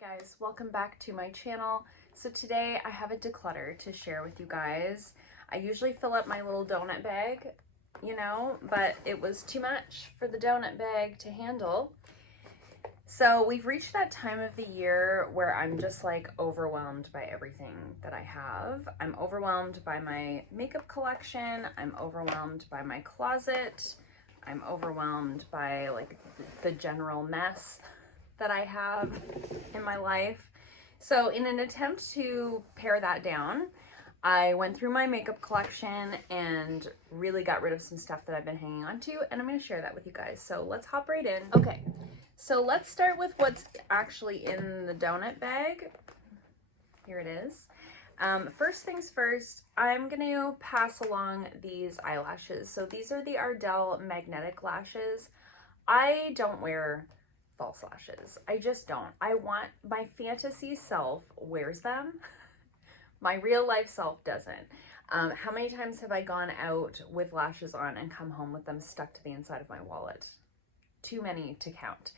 Guys, welcome back to my channel. So today I have a declutter to share with you guys. I usually fill up my little donut bag, you know, but it was too much for the donut bag to handle. So we've reached that time of the year where I'm just like overwhelmed by everything that I have. I'm overwhelmed by my makeup collection. I'm overwhelmed by my closet. I'm overwhelmed by like the general mess that I have in my life. So in an attempt to pare that down, I went through my makeup collection and really got rid of some stuff that I've been hanging on to, and I'm going to share that with you guys. So let's hop right in. Okay, so let's start with what's actually in the donut bag. Here it is. First things first, I'm going to pass along these eyelashes. So these are the Ardell magnetic lashes. I don't wear false lashes. I just don't. I want my fantasy self wears them. My real life self doesn't. How many times have I gone out with lashes on and come home with them stuck to the inside of my wallet? Too many to count.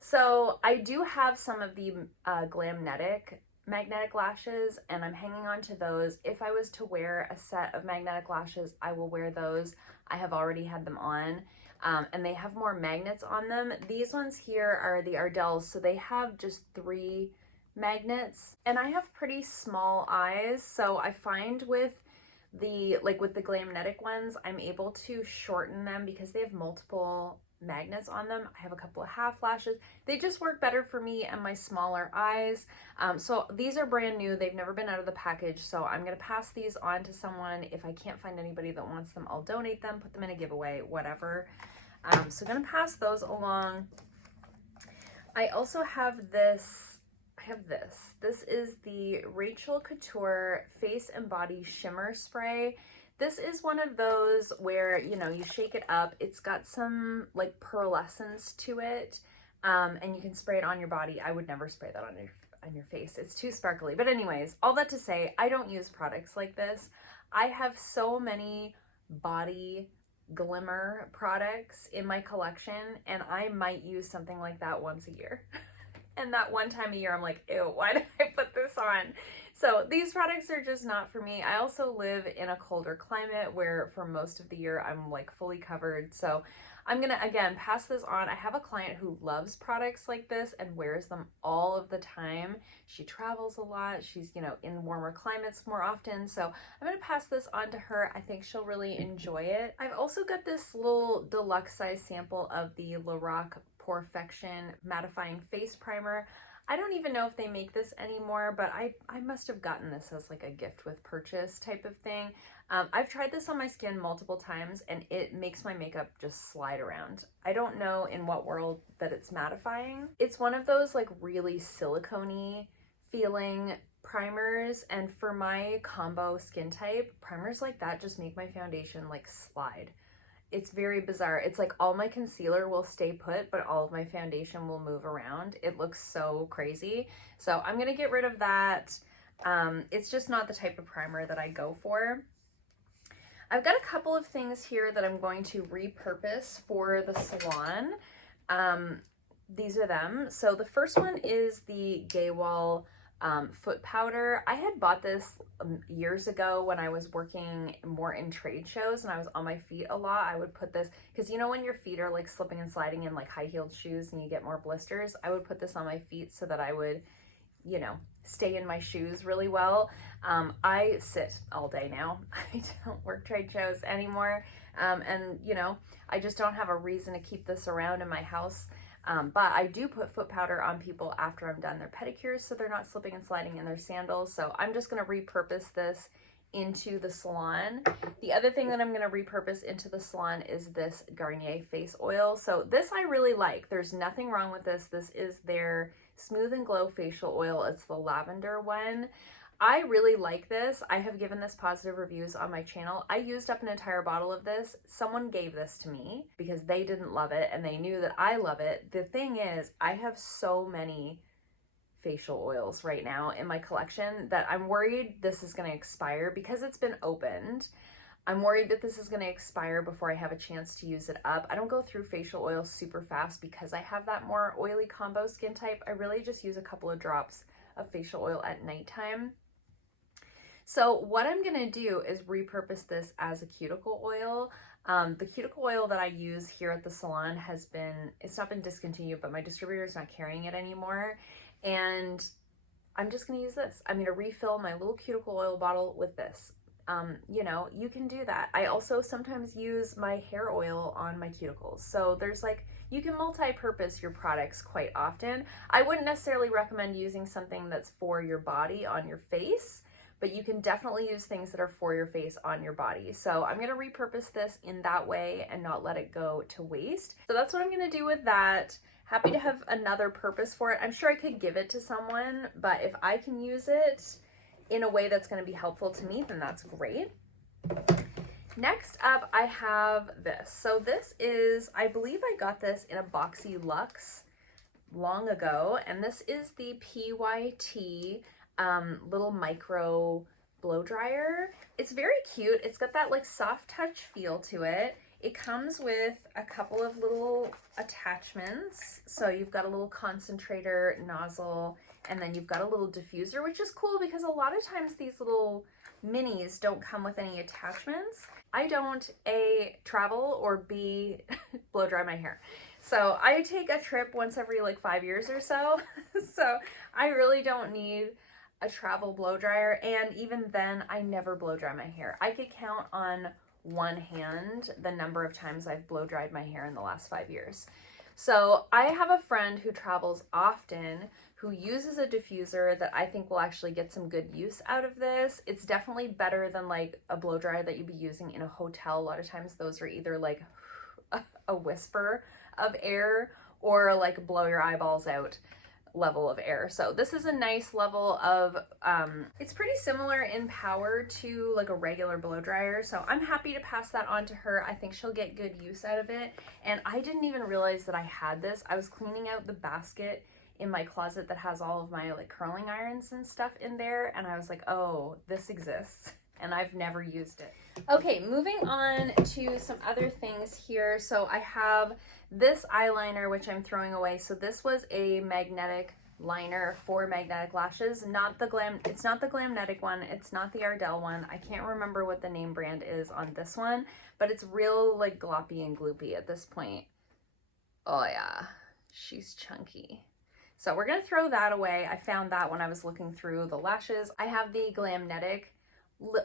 So I do have some of the Glamnetic magnetic lashes, and I'm hanging on to those. If I was to wear a set of magnetic lashes, I will wear those. I have already had them on. And they have more magnets on them. These ones here are the Ardells, so they have just 3 magnets. And I have pretty small eyes, so I find with the Glamnetic ones, I'm able to shorten them because they have multiple magnets on them. I have a couple of half lashes. They just work better for me and my smaller eyes. So these are brand new. They've never been out of the package. So I'm going to pass these on to someone. If I can't find anybody that wants them, I'll donate them, put them in a giveaway, whatever. So I'm going to pass those along. I also have this. This is the Rachel Couture Face and Body Shimmer Spray. This is one of those where, you know, you shake it up. It's got some like pearlescence to it, and you can spray it on your body. I would never spray that on your face. It's too sparkly. But anyways, all that to say, I don't use products like this. I have so many body glimmer products in my collection, and I might use something like that once a year. And that one time a year, I'm like, ew, why did I put this on? So these products are just not for me. I also live in a colder climate where for most of the year I'm like fully covered. So I'm gonna, again, pass this on. I have a client who loves products like this and wears them all of the time. She travels a lot. She's, you know, in warmer climates more often. So I'm gonna pass this on to her. I think she'll really enjoy it. I've also got this little deluxe size sample of the Lorac Perfection mattifying face primer. I don't even know if they make this anymore, but I must have gotten this as like a gift with purchase type of thing. I've tried this on my skin multiple times and it makes my makeup just slide around. I don't know in what world that it's mattifying. It's one of those like really silicone-y feeling primers, and for my combo skin type, primers like that just make my foundation like slide. It's very bizarre. It's like all my concealer will stay put, but all of my foundation will move around. It looks so crazy. So I'm gonna get rid of that. It's just not the type of primer that I go for. I've got a couple of things here that I'm going to repurpose for the salon. These are them. So the first one is the Gaywall foot powder. I had bought this years ago when I was working more in trade shows and I was on my feet a lot. I would put this, because you know when your feet are like slipping and sliding in like high-heeled shoes and you get more blisters, I would put this on my feet so that I would, you know, stay in my shoes really well. I sit all day now. I don't work trade shows anymore. And you know, I just don't have a reason to keep this around in my house. But I do put foot powder on people after I'm done their pedicures so they're not slipping and sliding in their sandals. So I'm just going to repurpose this into the salon. The other thing that I'm going to repurpose into the salon is this Garnier face oil. So this I really like. There's nothing wrong with this. This is their Smooth and Glow facial oil. It's the lavender one. I really like this. I have given this positive reviews on my channel. I used up an entire bottle of this. Someone gave this to me because they didn't love it and they knew that I love it. The thing is, I have so many facial oils right now in my collection that I'm worried this is going to expire because it's been opened. I'm worried that this is going to expire before I have a chance to use it up. I don't go through facial oil super fast because I have that more oily combo skin type. I really just use a couple of drops of facial oil at nighttime. So what I'm going to do is repurpose this as a cuticle oil. The cuticle oil that I use here at the salon it's not been discontinued, but my distributor is not carrying it anymore. And I'm just going to use this. I'm going to refill my little cuticle oil bottle with this. You know, you can do that. I also sometimes use my hair oil on my cuticles. So there's like, you can multi-purpose your products quite often. I wouldn't necessarily recommend using something that's for your body on your face, but you can definitely use things that are for your face on your body. So I'm going to repurpose this in that way and not let it go to waste. So that's what I'm going to do with that. Happy to have another purpose for it. I'm sure I could give it to someone, but if I can use it in a way that's going to be helpful to me, then that's great. Next up, I have this. So this is, I believe I got this in a Boxy Luxe long ago, and this is the PYT little micro blow dryer. It's very cute. It's got that like soft touch feel to it. It comes with a couple of little attachments. So you've got a little concentrator nozzle, and then you've got a little diffuser, which is cool because a lot of times these little minis don't come with any attachments. I don't A, travel, or B, blow dry my hair. So I take a trip once every like 5 years or so. So I really don't need a travel blow dryer. And even then, I never blow dry my hair. I could count on one hand the number of times I've blow dried my hair in the last 5 years. So I have a friend who travels often who uses a diffuser that I think will actually get some good use out of this. It's definitely better than like a blow dryer that you'd be using in a hotel. A lot of times those are either like a whisper of air or like blow your eyeballs out level of air. So this is a nice level of, it's pretty similar in power to like a regular blow dryer. So I'm happy to pass that on to her. I think she'll get good use out of it. And I didn't even realize that I had this. I was cleaning out the basket in my closet that has all of my like curling irons and stuff in there. And I was like, oh, this exists. And I've never used it. Okay, moving on to some other things here. So I have this eyeliner, which I'm throwing away. So this was a magnetic liner for magnetic lashes. It's not the Glamnetic one. It's not the Ardell one. I can't remember what the name brand is on this one, but it's real like gloppy and gloopy at this point. Oh yeah, she's chunky. So we're gonna throw that away. I found that when I was looking through the lashes. I have the Glamnetic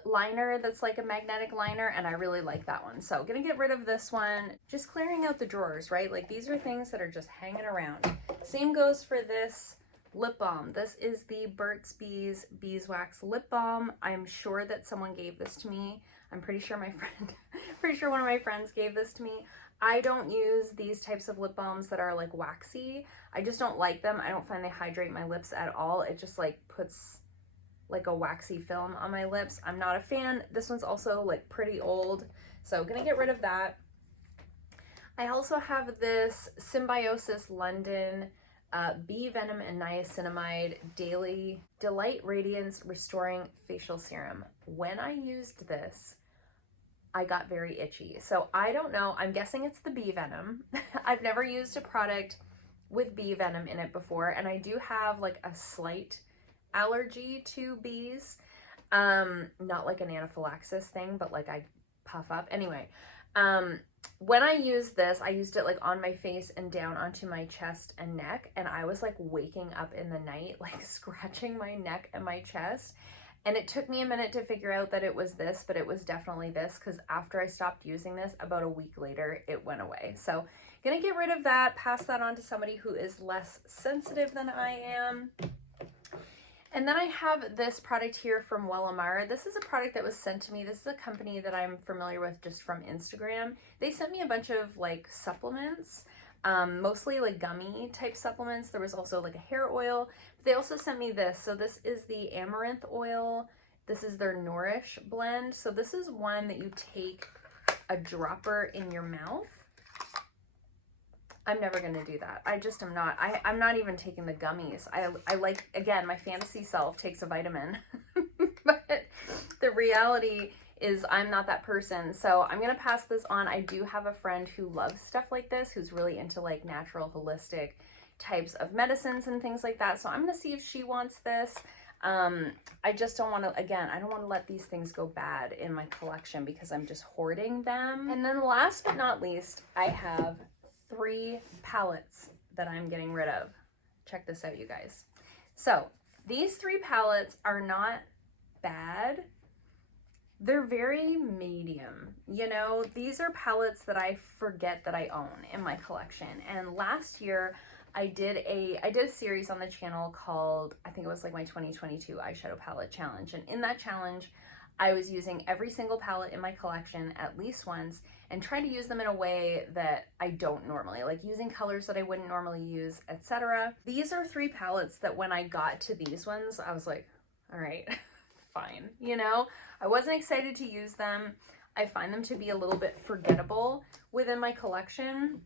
liner that's like a magnetic liner, and I really like that one. So gonna get rid of this one. Just clearing out the drawers, right? Like these are things that are just hanging around. Same goes for this lip balm. This is the Burt's Bees Beeswax lip balm. I'm sure that someone gave this to me. I'm pretty sure one of my friends gave this to me. I don't use these types of lip balms that are like waxy. I just don't like them. I don't find they hydrate my lips at all. It just like puts like a waxy film on my lips. I'm not a fan. This one's also like pretty old, so gonna get rid of that. I also have this Symbiosis London Bee Venom and Niacinamide Daily Delight Radiance Restoring Facial Serum. When I used this, I got very itchy. So I don't know, I'm guessing it's the bee venom. I've never used a product with bee venom in it before, and I do have like a slight allergy to bees. Not like an anaphylaxis thing, but like I puff up. Anyway, when I used this, I used it like on my face and down onto my chest and neck, and I was like waking up in the night, like scratching my neck and my chest. And it took me a minute to figure out that it was this, but it was definitely this, because after I stopped using this, about a week later, it went away. So gonna get rid of that, pass that on to somebody who is less sensitive than I am. And then I have this product here from Wellamara. This is a product that was sent to me. This is a company that I'm familiar with just from Instagram. They sent me a bunch of like supplements, mostly like gummy type supplements. There was also like a hair oil. They also sent me this. So this is the amaranth oil. This is their Nourish blend. So this is one that you take a dropper in your mouth. I'm never going to do that. I just am not. I'm not even taking the gummies. I like, again, my fantasy self takes a vitamin. But the reality is I'm not that person. So I'm going to pass this on. I do have a friend who loves stuff like this, who's really into like natural, holistic types of medicines and things like that. So I'm going to see if she wants this. I just don't want to, again, I don't want to let these things go bad in my collection because I'm just hoarding them. And then last but not least, I have 3 palettes that I'm getting rid of. Check this out, you guys. So these 3 palettes are not bad. They're very medium. You know, these are palettes that I forget that I own in my collection. And last year I did a series on the channel called, I think it was like my 2022 eyeshadow palette challenge. And in that challenge, I was using every single palette in my collection at least once and trying to use them in a way that I don't normally, like using colors that I wouldn't normally use, etc. These are 3 palettes that when I got to these ones, I was like, all right, fine. You know, I wasn't excited to use them. I find them to be a little bit forgettable within my collection.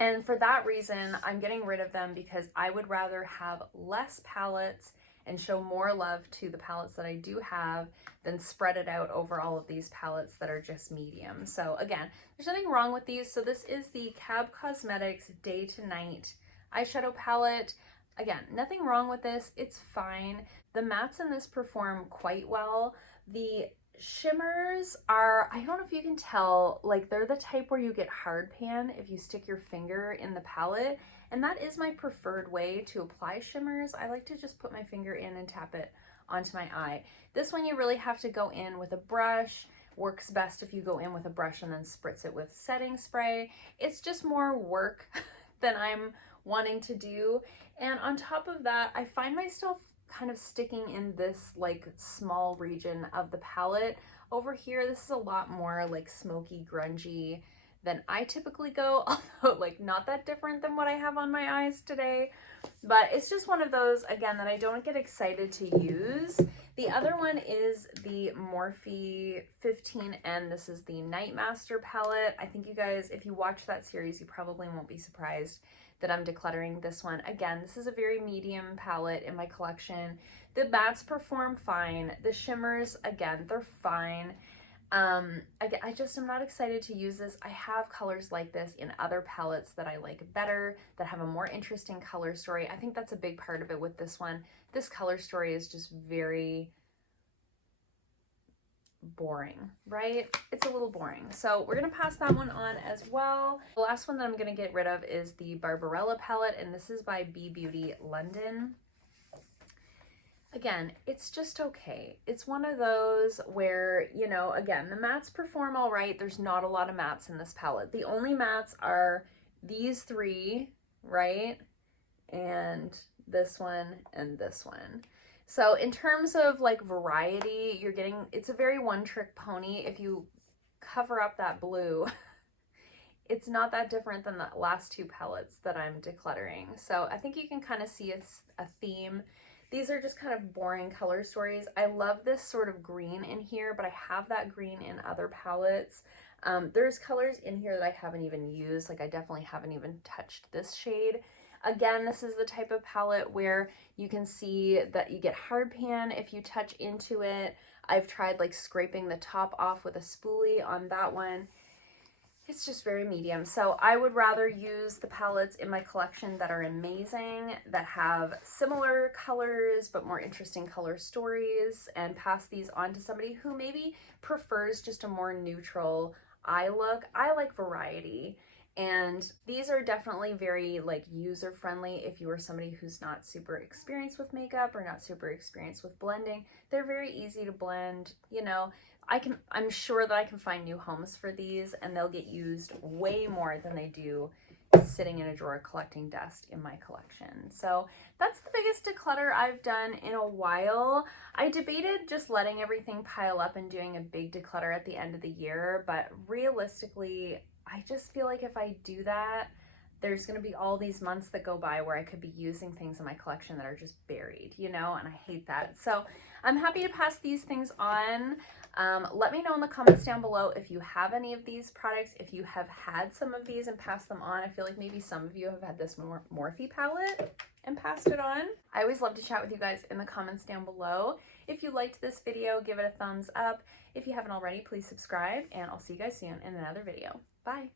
And for that reason, I'm getting rid of them because I would rather have less palettes and show more love to the palettes that I do have than spread it out over all of these palettes that are just medium. So again, there's nothing wrong with these. So this is the Cab Cosmetics Day to Night eyeshadow palette. Again, nothing wrong with this. It's fine. The mattes in this perform quite well. The shimmers are, I don't know if you can tell, like they're the type where you get hard pan if you stick your finger in the palette, and that is my preferred way to apply shimmers. I like to just put my finger in and tap it onto my eye. This one you really have to go in with a brush. Works best if you go in with a brush and then spritz it with setting spray. It's just more work than I'm wanting to do. And on top of that, I find myself kind of sticking in this like small region of the palette. Over here, this is a lot more like smoky, grungy than I typically go, although like not that different than what I have on my eyes today. But it's just one of those, again, that I don't get excited to use. The other one is the Morphe 15N. This is the Nightmaster palette. I think you guys, if you watch that series, you probably won't be surprised that I'm decluttering this one. Again, this is a very medium palette in my collection. The mattes perform fine. The shimmers, again, they're fine. I just am not excited to use this. I have colors like this in other palettes that I like better, that have a more interesting color story. I think that's a big part of it with this one. This color story is just very boring, right? It's a little boring. So we're going to pass that one on as well. The last one that I'm going to get rid of is the Barbarella palette, and this is by B Beauty London. Again, it's just okay. It's one of those where, you know, again, the mattes perform all right. There's not a lot of mattes in this palette. The only mattes are these 3, right? And this one and this one. So in terms of like variety, you're getting, it's a very one-trick pony. If you cover up that blue, it's not that different than the last 2 palettes that I'm decluttering. So I think you can kind of see a theme. These are just kind of boring color stories. I love this sort of green in here, but I have that green in other palettes. There's colors in here that I haven't even used. Like I definitely haven't even touched this shade. Again, this is the type of palette where you can see that you get hard pan if you touch into it. I've tried like scraping the top off with a spoolie on that one. It's just very medium. So I would rather use the palettes in my collection that are amazing, that have similar colors but more interesting color stories, and pass these on to somebody who maybe prefers just a more neutral eye look. I like variety. And these are definitely very like user friendly if you are somebody who's not super experienced with makeup or not super experienced with blending. They're very easy to blend. You know, I'm sure that I can find new homes for these, and they'll get used way more than they do sitting in a drawer collecting dust in my collection. So that's the biggest declutter I've done in a while. I debated just letting everything pile up and doing a big declutter at the end of the year, but realistically, I just feel like if I do that, there's going to be all these months that go by where I could be using things in my collection that are just buried, you know, and I hate that. So I'm happy to pass these things on. Let me know in the comments down below if you have any of these products, if you have had some of these and passed them on. I feel like maybe some of you have had this Morphe palette. and passed it on. I always love to chat with you guys in the comments down below. If you liked this video, give it a thumbs up. If you haven't already, please subscribe, and I'll see you guys soon in another video. Bye.